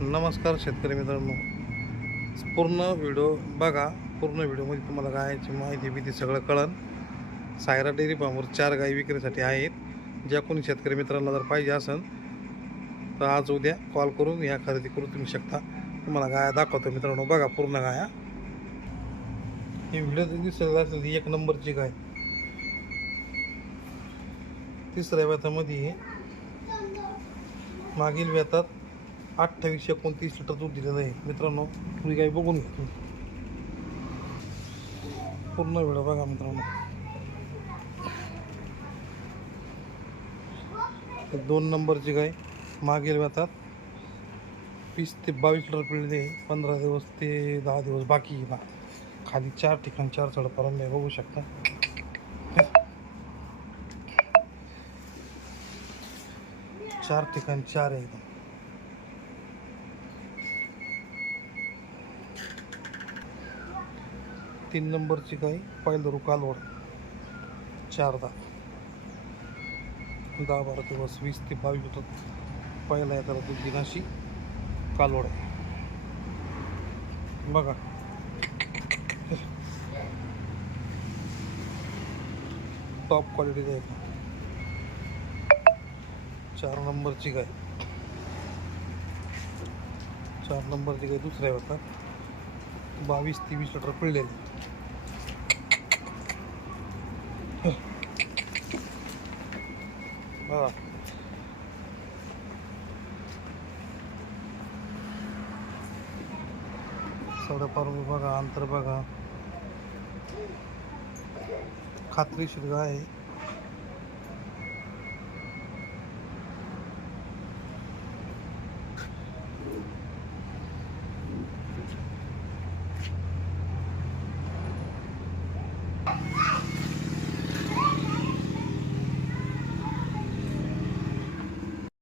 नमस्कार शेतकरी मित्रांनो, पूर्ण व्हिडिओ बघा. पूर्ण व्हिडिओमध्ये तुम्हाला गायची माहिती भीती सगळं कळन. सायरा डेअरी फार्मवर 4 गायी विक्रीसाठी आहेत. ज्या कोणी शेतकरी मित्रांना जर पाहिजे असेल तर आज उद्या कॉल करून या खरेदी करू तुम्ही शकता. तुम्हाला गाया दाखवतो मित्रांनो, बघा पूर्ण गाया. ही व्हिडिओ दिसत असेल ही 1 नंबरची गाय. तिसऱ्या व्यतामध्ये मागील व्यतात 28-29 लिटर दूध दिलेलं आहे मित्रांनो. तुम्ही गाय बघून घ्या तुम्ही. पूर्ण व्हिडिओ बघा मित्रांनो. 2 नंबरची गाय मागील व्यतात 20 ते 22 लिटर पिळले. 15 दिवस ते 10 दिवस बाकी आहे ना. खाली 4 ठिकाणी 4 चढपर्यंत बघू शकता. 4 ठिकाणी 4 आहे एकदम. 3 नंबरची गाय पहिलं कालवड 4 दात 10-12 दिवस 20 ते 22 लिटर पहिला येताना दूध देण्याची कालवड आहे बघा. टॉप क्वालिटीचं आहे. 4 नंबरची गाय 4 नंबरची गाय दुसऱ्या होतात 22-23 लिटर पिळलेली. बघा सगळं बघा, अंतर बघा. खात्रीशीर गाय आहे.